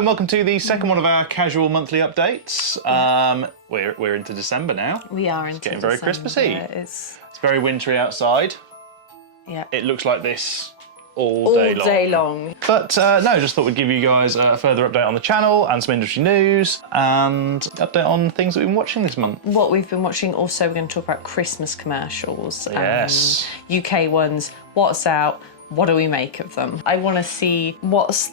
and welcome to the second one of our casual monthly updates. We're into December now. We are into Getting very Christmassy. It's very wintry outside. Yeah. It looks like this all day long. But no, just thought we'd give you guys a further update on the channel and some industry news and update on things that we've been watching this month. What we've been watching. Also, we're going to talk about Christmas commercials. Yes. UK ones. What's out? What do we make of them? I want to see what's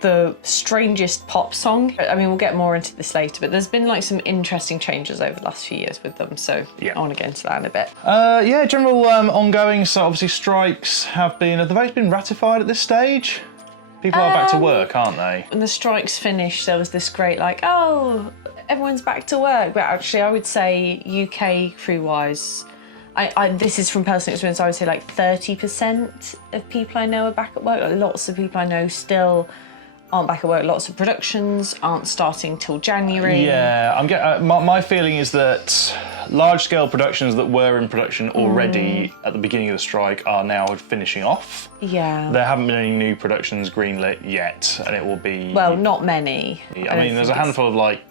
the strangest pop song. I mean, we'll get more into this later, but there's been like some interesting changes over the last few years with them, so I want to get into that in a bit. Yeah, general ongoing, so obviously strikes have they been ratified at this stage? People are back to work, aren't they? When the strikes finished, there was this great like, oh, everyone's back to work, but actually I would say UK crew-wise, this is from personal experience, I would say like 30% of people I know are back at work. Like, lots of people I know still aren't back at work. Lots of productions aren't starting till January. Yeah, my feeling is that large-scale productions that were in production already at the beginning of the strike are now finishing off. Yeah. There haven't been any new productions greenlit yet, and it will be... Well, not many. I mean, there's a handful of, like,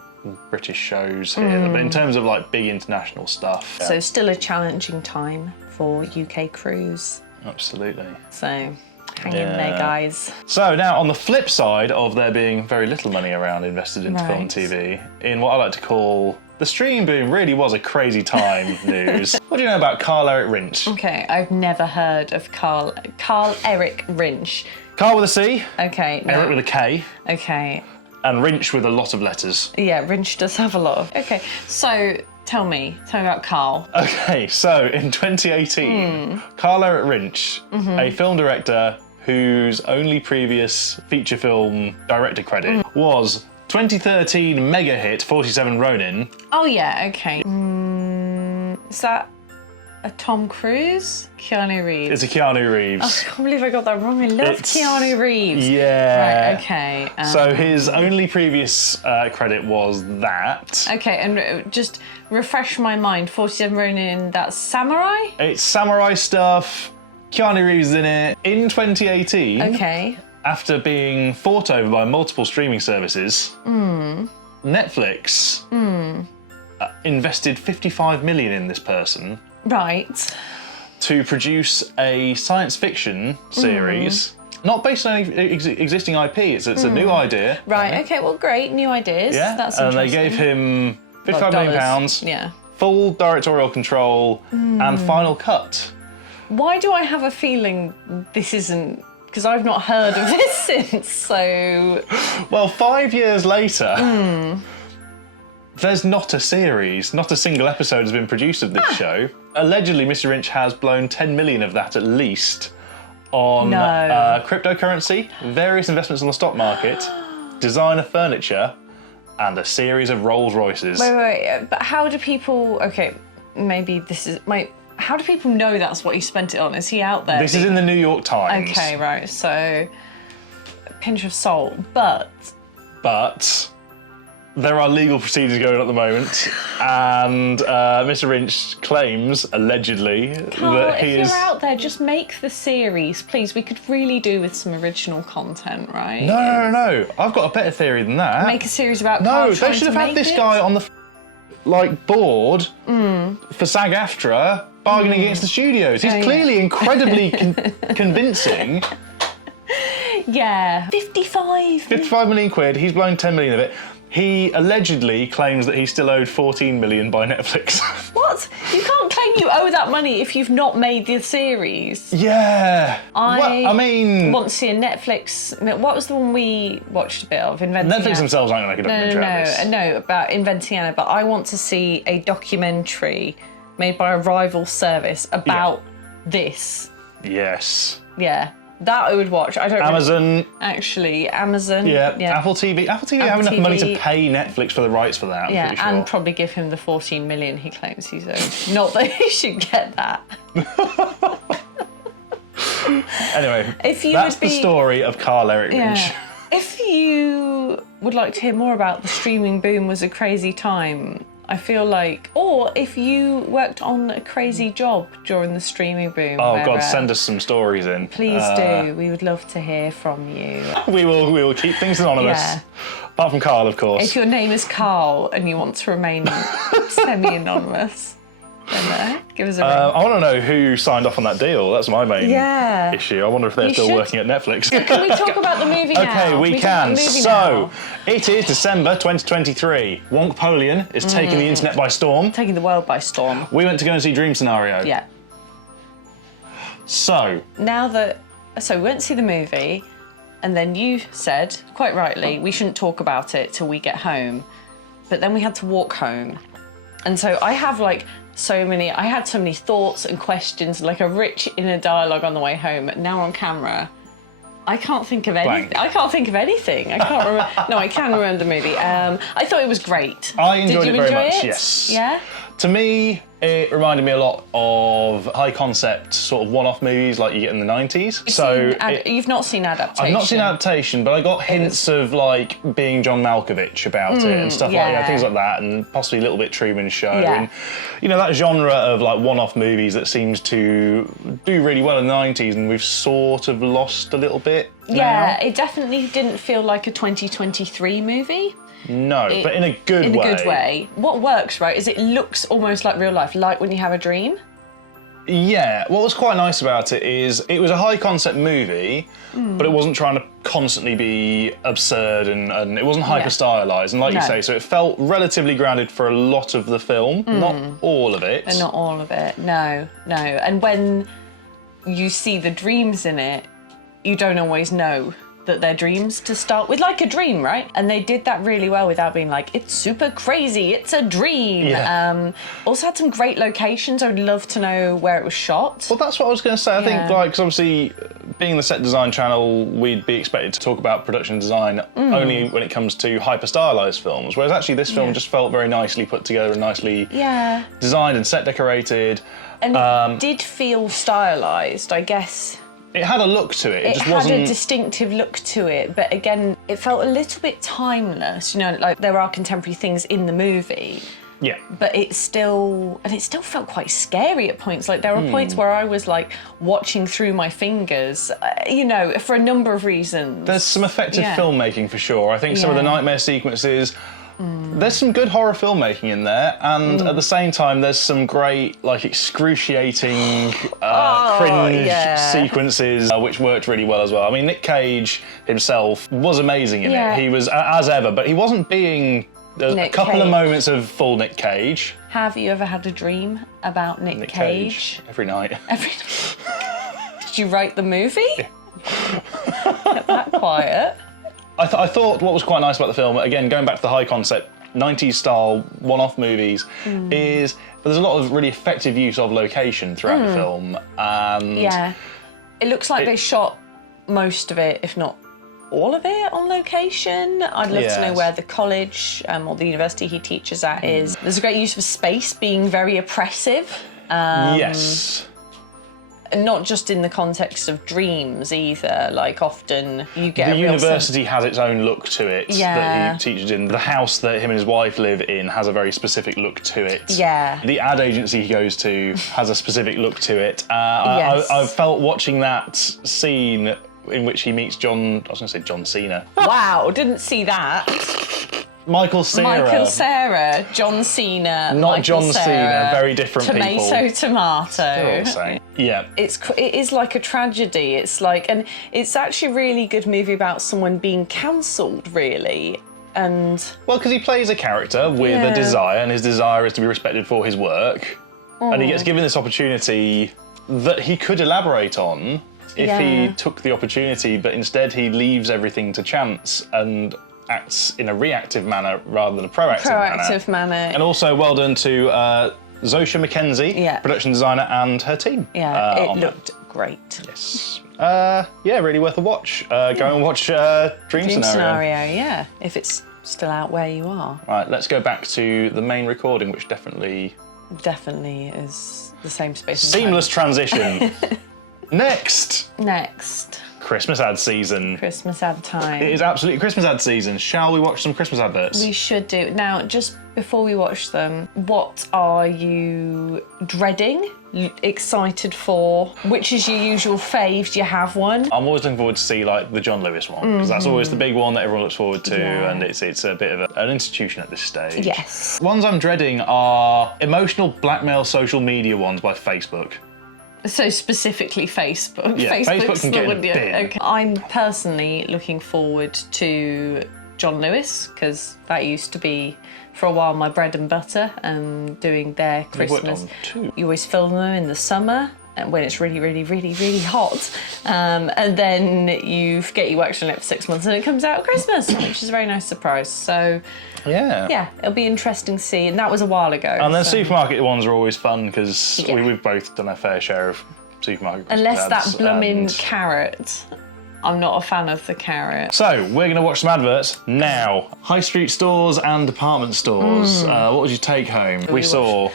British shows here, but in terms of, like, big international stuff... So still a challenging time for UK crews. Absolutely. So... hang in there, guys. So now, on the flip side of there being very little money around invested into film and TV, in what I like to call the streaming boom really was a crazy time news. What do you know about Carl Erik Rinsch? Okay, I've never heard of Carl Erik Rinsch. Carl with a C. Okay. No. Erik with a K. Okay. And Rinsch with a lot of letters. Yeah, Rinsch does have a lot of... Okay, so... Tell me about Carl. Okay, so in 2018, Carl Erik Rinsch, a film director whose only previous feature film director credit was 2013 mega hit 47 Ronin. Oh yeah, okay. Is that a Tom Cruise? Keanu Reeves? It's a Keanu Reeves. Oh, I can't believe I got that wrong. I love Keanu Reeves. Yeah. Right, okay. So his only previous credit was that. Okay, and just refresh my mind. 47 Ronin, that's samurai? It's samurai stuff. Keanu Reeves is in it. In 2018, okay, after being fought over by multiple streaming services, Netflix invested 55 million in this person. Right. To produce a science fiction series, not based on any existing IP, it's a new idea. Right, okay, well great, new ideas. Yeah, that's and interesting. they gave him £55 million, yeah, full directorial control, and final cut. Why do I have a feeling this isn't... Because I've not heard of this since, so... Well, 5 years later, there's not a series, not a single episode has been produced of this show. Allegedly, Mr. Rinsch has blown 10 million of that at least on cryptocurrency, various investments on the stock market, designer furniture, and a series of Rolls Royces. Wait, but how do people... Okay, maybe this is... How do people know that's what he spent it on? Is he out there? This is in the New York Times. Okay, right, so... A pinch of salt, but... There are legal proceedings going on at the moment, and Mr. Rinsch claims, allegedly, Carl, that he if you're out there, just make the series, please. We could really do with some original content, right? No. I've got a better theory than that. Make a series about Carl No, they should have had this guy on the board for SAG-AFTRA bargaining against the studios. He's clearly incredibly convincing. Yeah. 55 million quid. He's blown 10 million of it. He allegedly claims that he's still owed 14 million by Netflix. What? You can't claim you owe that money if you've not made the series. Yeah. I mean... want to see a Netflix... What was the one we watched a bit of? Netflix themselves aren't going to make a documentary out of this. No, about Inventing Anna, but I want to see a documentary made by a rival service about this. Yes. Yeah. That I would watch. I don't Amazon. Actually, Amazon. Yeah. Apple TV. Apple TV have enough money to pay Netflix for the rights for that, I'm pretty sure. And probably give him the 14 million he claims he's owed. Not that he should get that. Anyway, that's the story of Carl Erik Rinsch. If you would like to hear more about the streaming boom was a crazy time, I feel like, or if you worked on a crazy job during the streaming boom. Oh God, send us some stories in. Please do. We would love to hear from you. We will keep things anonymous. Yeah. Apart from Carl, of course. If your name is Carl and you want to remain semi-anonymous, then give us a ring. I want to know who signed off on that deal. That's my main Yeah. issue. I wonder if they're You still should. working at Netflix. Can we talk about the movie now? Okay, we talk can. about the movie So, now? it is December 2023. Wonkpolian is taking the internet by storm. Taking the world by storm. We went to go and see Dream Scenario. Yeah. So, So we went to see the movie, and then you said, quite rightly, we shouldn't talk about it till we get home. But then we had to walk home. And so I have I had so many thoughts and questions, like a rich inner dialogue on the way home. Now on camera, I can't think of anything. Blank. I can't think of anything. I can't remember. No, I can remember the movie. I thought it was great. I enjoyed Did you it very enjoy much, it? yes. Yeah? to me, it reminded me a lot of high concept sort of one-off movies like you get in the 90s. You've not seen adaptation. I've not seen adaptation, but I got hints of like being John Malkovich about it and stuff like that, things like that, and possibly a little bit Truman Show. Yeah. And you know, that genre of like one-off movies that seems to do really well in the 90s, and we've sort of lost a little bit. Yeah, now. it definitely didn't feel like a 2023 movie. No, but in a good way. In a good way. What works, right, is it looks almost like real life, like when you have a dream. Yeah, what was quite nice about it is it was a high concept movie, but it wasn't trying to constantly be absurd and it wasn't hyper stylized. And like you say, so it felt relatively grounded for a lot of the film, not all of it. But not all of it, no. And when you see the dreams in it, you don't always know that they're dreams to start with, like a dream, right? And they did that really well without being like, it's super crazy, it's a dream. Yeah. Also had some great locations. I would love to know where it was shot. Well, that's what I was going to say. I think, like, 'cause obviously, being the set design channel, we'd be expected to talk about production design only when it comes to hyper stylized films. Whereas actually, this film just felt very nicely put together and nicely designed and set decorated. And it did feel stylized, I guess. It had a look to it. It just had wasn't a distinctive look to it, but again, it felt a little bit timeless. You know, like there are contemporary things in the movie. Yeah. But it still felt quite scary at points. Like there were points where I was like watching through my fingers, you know, for a number of reasons. There's some effective filmmaking for sure. I think some of the nightmare sequences, there's some good horror filmmaking in there, and at the same time there's some great, like, excruciating cringe sequences which worked really well as well. I mean, Nic Cage himself was amazing in it. He was, as ever, but he wasn't being... There's a couple of moments of full Nic Cage. Have you ever had a dream about Nic Cage? Every night. Did you write the movie? Get that quiet. I thought what was quite nice about the film, again, going back to the high concept, 90s style one-off movies, is there's a lot of really effective use of location throughout the film. And it looks like they shot most of it, if not all of it, on location. I'd love to know where the college or the university he teaches at is. There's a great use of space being very oppressive. Yes. And not just in the context of dreams either, like often you get the a real university has its own look to it that he teaches in. The house that him and his wife live in has a very specific look to it. Yeah. The ad agency he goes to has a specific look to it. I felt watching that scene in which he meets John Cena. Wow, didn't see that. Michael Cera. John Cena. Not Michael John Cena, very different tomato, people. Tomato. Yeah. It is like a tragedy. It's like, and it's actually a really good movie about someone being cancelled, really. And well, because he plays a character with a desire, and his desire is to be respected for his work, and he gets given this opportunity that he could elaborate on if he took the opportunity, but instead he leaves everything to chance and acts in a reactive manner rather than a proactive manner. And also well done to Zosha McKenzie, production designer, and her team. Yeah, it looked great. Yes. Really worth a watch. Go and watch Dream Scenario. If it's still out where you are. Right, let's go back to the main recording, which definitely is the same space. Seamless transition. Next. Christmas ad season. Christmas ad time. It is absolutely Christmas ad season. Shall we watch some Christmas adverts? We should do. Now, just before we watch them, what are you dreading? Excited for? Which is your usual fave? Do you have one? I'm always looking forward to see like the John Lewis one, because that's always the big one that everyone looks forward to, and it's a bit of an institution at this stage. Yes. Ones I'm dreading are emotional blackmail social media ones by Facebook. So specifically Facebook. Yeah, Facebook's Facebook can get in a bin. Okay. I'm personally looking forward to John Lewis, because that used to be for a while my bread and butter, doing their Christmas. You always film them in the summer and when it's really, really, really, really hot, and then you forget you worked on it for 6 months and it comes out at Christmas, which is a very nice surprise. So yeah, it'll be interesting to see, and that was a while ago. And then supermarket ones are always fun, because we've both done our fair share of supermarket Christmas Unless ads, that blooming carrot. I'm not a fan of the carrot. So, we're going to watch some adverts now. High street stores and department stores. What was your take home? We saw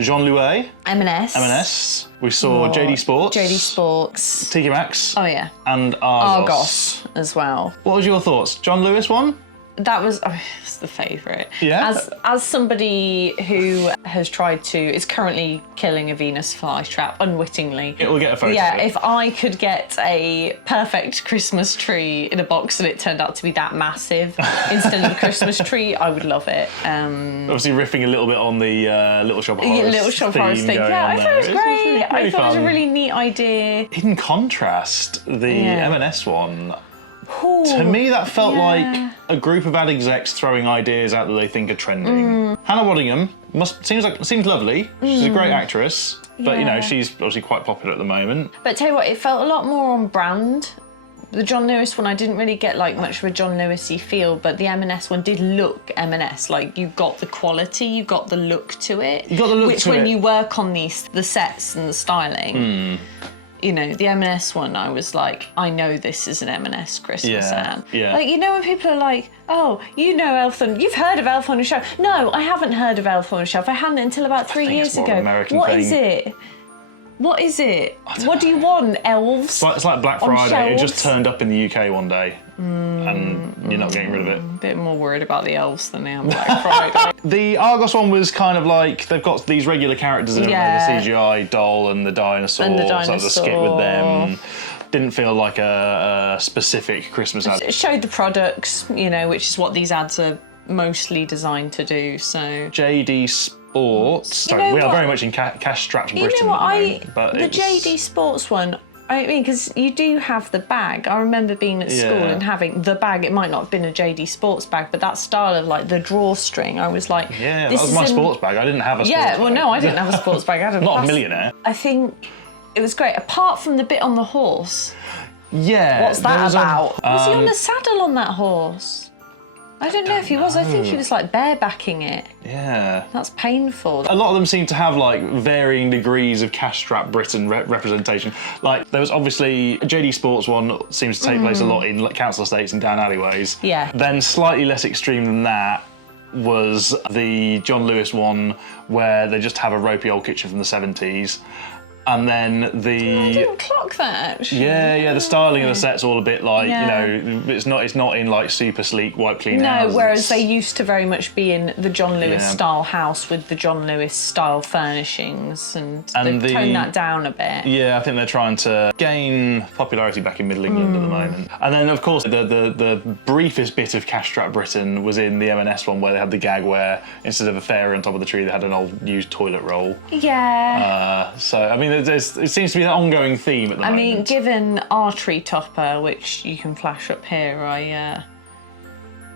Jean Louis. M&S. M&S. We saw JD Sports. JD Sports. TK Maxx. Oh yeah. And Argos. Argos as well. What was your thoughts? John Lewis one? That was it's the favourite. Yeah. As somebody who has tried to, is currently killing a Venus flytrap unwittingly. We'll get a photo. Yeah, if I could get a perfect Christmas tree in a box and it turned out to be that massive instead of a Christmas tree, I would love it. Obviously riffing a little bit on the Little Shop of Horrors Little Shop of Horrors thing. Yeah, I thought it was great. I thought it was a really neat idea. In contrast, the M&S one, Ooh, to me that felt like a group of ad execs throwing ideas out that they think are trending. Hannah Waddingham seems lovely. She's a great actress, but you know, she's obviously quite popular at the moment. But tell you what, it felt a lot more on brand. The John Lewis one, I didn't really get like much of a John Lewis-y feel, but the M&S one did look M&S. Like, you got the quality, you got the look to it. You got the look which to when it. you work on the sets and the styling, you know, the M&S one, I was like, I know this is an M&S Christmas ad. Yeah. Like, you know when people are like, oh, you know you've heard of Elf on a Shelf. No, I haven't heard of Elf on a Shelf. I hadn't until about 3 years ago. What is it? What is it? What do you want, elves? It's like Black Friday. It just turned up in the UK one day, and you're not getting rid of it. A bit more worried about the elves than I am Black Friday. The Argos one was kind of like, they've got these regular characters in it, like the CGI doll and the dinosaur. And the So it was a skit with them. Didn't feel like a specific Christmas ad. It showed the products, you know, which is what these ads are mostly designed to do. So JD Sports. Sorry, we are very much in cash-strapped Britain. You know what? At the moment, but the JD Sports one. I mean, because you do have the bag. I remember being at school and having the bag. It might not have been a JD Sports bag, but that style of like the drawstring, I was like, yeah, that was my sports bag. I didn't have a sports bag. Yeah, well, no, I didn't have a sports bag. I had Not a millionaire. I think it was great, apart from the bit on the horse. Yeah. What's that about? Was he on the saddle on that horse? I don't know if he was. I think he was like barebacking it. Yeah. That's painful. A lot of them seem to have like varying degrees of cash-strapped Britain representation. Like, there was obviously a JD Sports one seems to take place a lot in council estates and down alleyways. Yeah. Then slightly less extreme than that was the John Lewis one, where they just have a ropey old kitchen from the 70s. And then I didn't clock that, actually. the styling of the set's all a bit like, you know, it's not in like super sleek, white clean houses. No, whereas they used to very much be in the John Lewis style house with the John Lewis style furnishings, and they've toned that down a bit. Yeah, I think they're trying to gain popularity back in Middle England at the moment. And then, of course, the briefest bit of cash-strapped Britain was in the M&S one, where they had the gag where instead of a fairy on top of the tree, they had an old used toilet roll. Yeah. So, I mean, it seems to be an ongoing theme at the moment. I mean, given artery topper, which you can flash up here,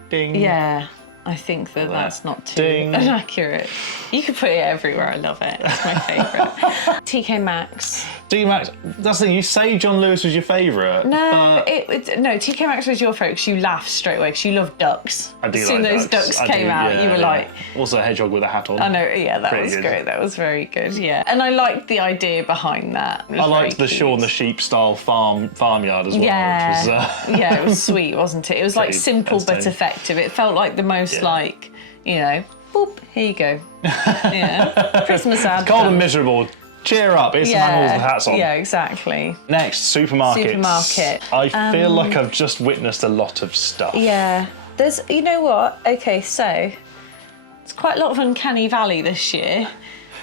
Ding. yeah, I think that's not too Ding. inaccurate. You could put it everywhere. I love it. It's my favourite. TK Maxx. TK Maxx, that's the thing, you say John Lewis was your favourite. No, TK Maxx was your favourite because you laughed straight away because you love ducks. I do as like soon as those ducks came out, you were like... Also a hedgehog with a hat on. I know, yeah, that Pretty was good. great. That was very good, yeah. And I liked the idea behind that. I liked the Shaun the Sheep style farmyard as well. Yeah, which was, yeah, it was sweet, wasn't it? It was like pretty simple but entertaining. effective. It felt like the most like, you know, boop, here you go. Yeah, Christmas ad. cold and miserable. cheer up. It's the man with the hats on. Yeah, exactly. Next, supermarkets. Supermarket. I feel like I've just witnessed a lot of stuff. Yeah. There's, you know what? Okay, so it's quite a lot of Uncanny Valley this year.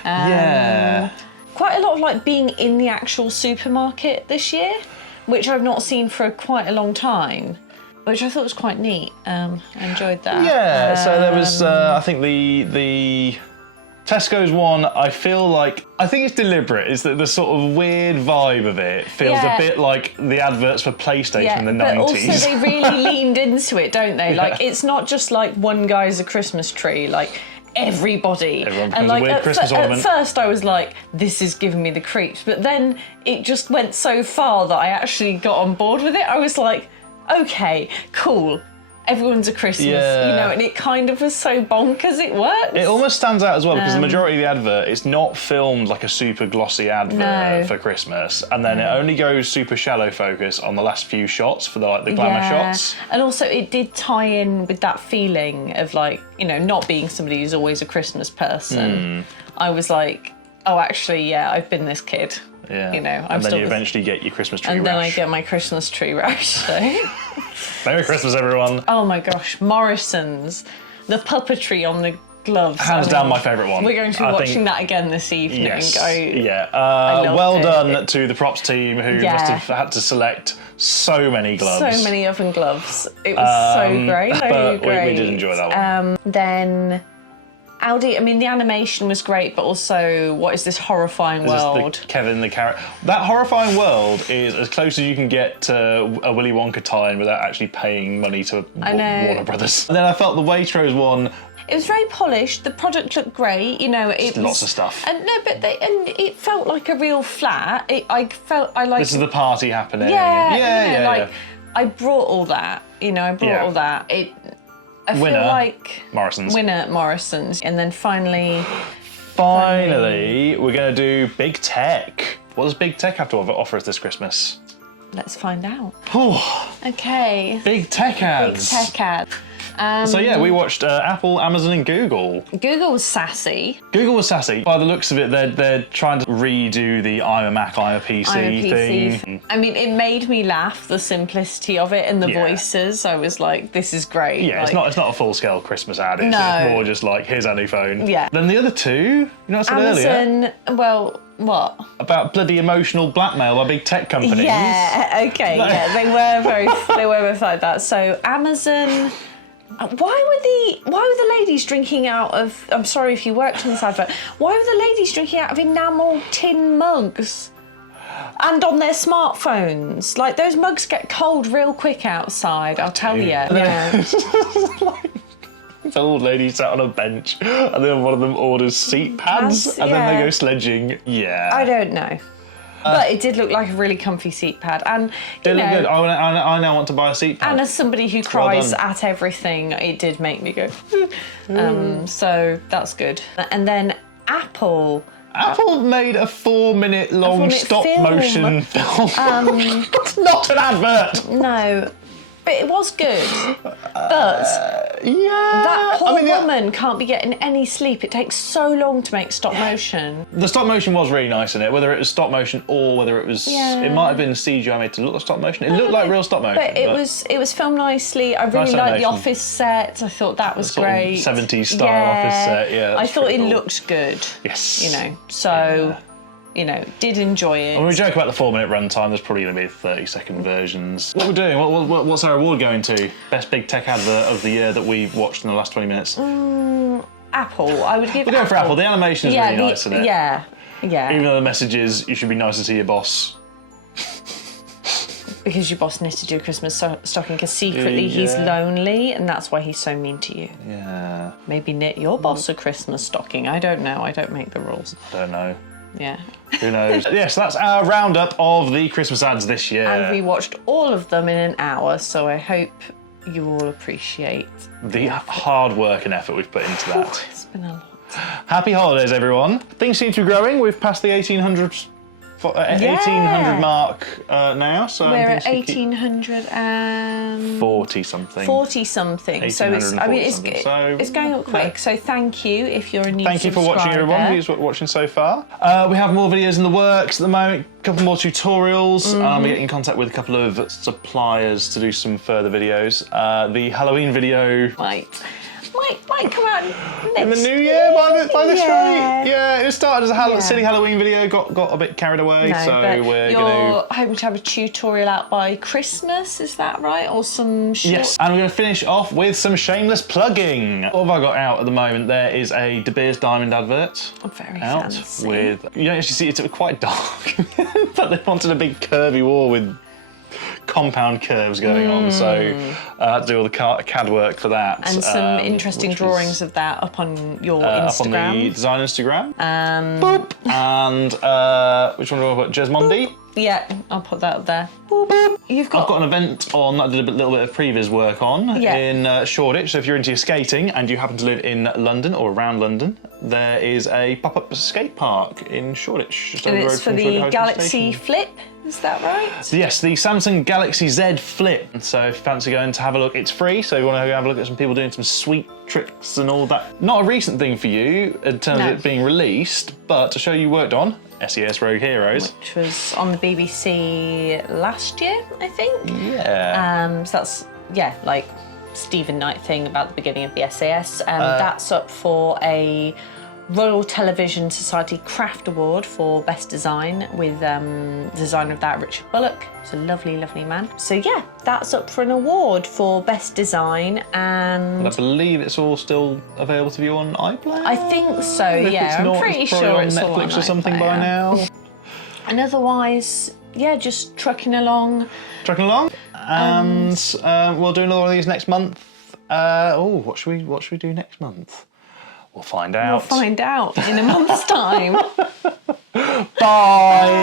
Yeah. Quite a lot of like being in the actual supermarket this year, which I've not seen for quite a long time, which I thought was quite neat. I enjoyed that. Yeah, so there was, I think the Tesco's one, I think it's deliberate. It's the sort of weird vibe of it feels a bit like the adverts for PlayStation in the 90s. But also they really leaned into it, don't they? Like, it's not just like one guy's a Christmas tree, like everybody. Everyone becomes and like a weird Christmas ornament. At first I was like, this is giving me the creeps, but then it just went so far that I actually got on board with it. I was like, okay, cool. Everyone's a Christmas, you know, and it kind of was so bonkers it works. It almost stands out as well because the majority of the advert, it's not filmed like a super glossy advert for Christmas, and then it only goes super shallow focus on the last few shots for the glamour shots. And also it did tie in with that feeling of like, you know, not being somebody who's always a Christmas person. I was like, oh, actually, yeah, I've been this kid. Yeah. You know, and then you eventually get your Christmas tree and rash. then I get my Christmas tree rash. So. Merry Christmas, everyone. Oh my gosh, Morrison's. The puppetry on the gloves. Hands down my favourite one. We're going to be watching that again this evening. Yes. I well loved done to the props team who must have had to select so many gloves. So many oven gloves. It was so great. So great. We did enjoy that one. Then Aldi, I mean, the animation was great, but also, what is this horrifying world? Kevin the carrot. That horrifying world is as close as you can get to a Willy Wonka tie-in without actually paying money to Warner Brothers. And then I felt the Waitrose one. It was very polished. The product looked great. You know, it was lots of stuff. And it felt like a real flat. I liked. This is the party happening. Yeah. I brought all that. You know, I brought all that. I feel like Morrison's. Winner Morrison's, and then finally, we're going to do Big Tech. What does Big Tech have to offer us this Christmas? Let's find out. Okay. Big Tech ads. Big Tech ad. So yeah, we watched Apple, Amazon and Google. Google was sassy. By the looks of it, they're trying to redo the I'm a Mac, I'm a PC thing. I mean, it made me laugh, the simplicity of it and the voices. I was like, this is great. Yeah, like, it's not a full-scale Christmas ad. It's more just like, here's our new phone. Yeah. Then the other two, you know what I said earlier? Well, what? About bloody emotional blackmail by big tech companies. Yeah, okay, they were both like that. So Amazon... Why were the ladies drinking out of... I'm sorry if you worked on this advert. Why were the ladies drinking out of enamel tin mugs? And on their smartphones? Like, those mugs get cold real quick outside, I'll tell you. Yeah. It's old lady sat on a bench and then one of them orders seat pads and then they go sledging. Yeah. I don't know. But it did look like a really comfy seat pad. And, it looked good. I now want to buy a seat pad. And as somebody who cries at everything, it did make me go... so that's good. And then Apple made a 4-minute long stop-motion film. It's not an advert! No. But it was good. But that poor woman can't be getting any sleep. It takes so long to make stop motion. The stop motion was really nice in it, whether it was stop motion or whether it was... It might have been CGI made to look like stop motion. It looked like real stop motion. But it was filmed nicely. I really liked the office set. I thought that was great. 70s style office set, yeah. I thought it looked good. Yes. You know, so... You know, did enjoy it. When we joke about the 4-minute runtime, there's probably going to be 30-second versions. What we're doing? What's our award going to? Best big tech advert of the year that we've watched in the last 20 minutes. Apple. I would give. We're going for Apple. The animation is really nice, isn't it? Yeah. Even though the message is you should be nicer to your boss. Because your boss knitted you a Christmas stocking, because secretly he's lonely and that's why he's so mean to you. Yeah. Maybe knit your boss a Christmas stocking. I don't know. I don't make the rules. Don't know. Yeah. Who knows? Yes, that's our roundup of the Christmas ads this year. And we watched all of them in an hour, so I hope you all appreciate the hard work and effort we've put into that. It's been a lot. Happy holidays, everyone. Things seem to be growing. We've passed the 1800s. 1800 mark now. So we're at 1840 something. 40 something. So it's going up quick. So thank you if you're a new Thank you for subscriber. watching, everyone who's watching so far. We have more videos in the works at the moment. A couple more tutorials. We're getting in contact with a couple of suppliers to do some further videos. The Halloween video might come out next in the new year by this rate. Yeah. Yeah, it started as a silly Halloween video, got a bit carried away, you're hoping to have a tutorial out by Christmas, is that right? Or some short... Yes, and we're going to finish off with some shameless plugging. What have I got out at the moment? There is a De Beers Diamond advert very out fancy. with... You don't actually see it's quite dark, but they wanted a big curvy wall with compound curves going on, so I had to do all the CAD work for that. And some interesting drawings of that up on your Instagram. Up on the design Instagram. Boop. And which one do I put? Jesmondi? Yeah, I'll put that up there. I've got an event on that I did a little bit of previs work on in Shoreditch. So if you're into your skating and you happen to live in London or around London, there is a pop-up skate park in Shoreditch. Just And over the road it's for from the Shoreditch Galaxy Station. Flip, is that right? Yes, the Samsung Galaxy Z Flip. So if you fancy going to have a look, it's free. So if you want to go have a look at some people doing some sweet tricks and all that. Not a recent thing for you in terms of it being released, but a show you worked on, SES Rogue Heroes. Which was on the BBC last year, I think. Yeah. So that's, like Stephen Knight thing about the beginning of the SAS. That's up for a Royal Television Society Craft Award for Best Design with designer of that, Richard Bullock. He's a lovely, lovely man. So yeah, that's up for an award for Best Design, and I believe it's all still available to view on iPlayer. I think so, I'm pretty sure on it's all on Netflix or something iPlayer. by now. And otherwise, just trucking along. And we'll do another one of these next month. What should we do next month? We'll find out. We'll find out in a month's time. Bye.